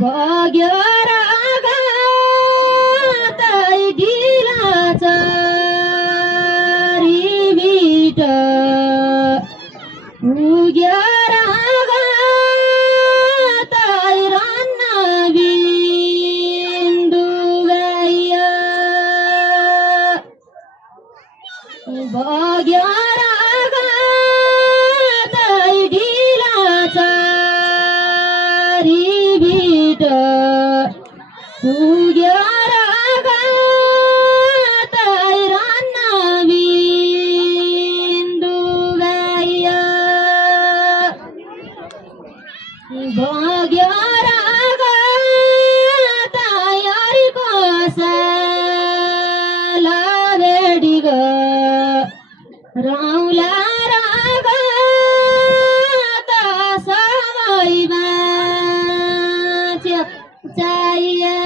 भाग्य रागा ताई ढिला चारी बिट उग्या रागा ताई रन्न बिन्दु गैया भाग्य रागा ताई ढिला चारी बिट उग्या रागा ताई रन्न बिन्दु गैया भाग्य रागा ताई हरिको साला बेडिग राउला रागा ता सबैमा चाहिए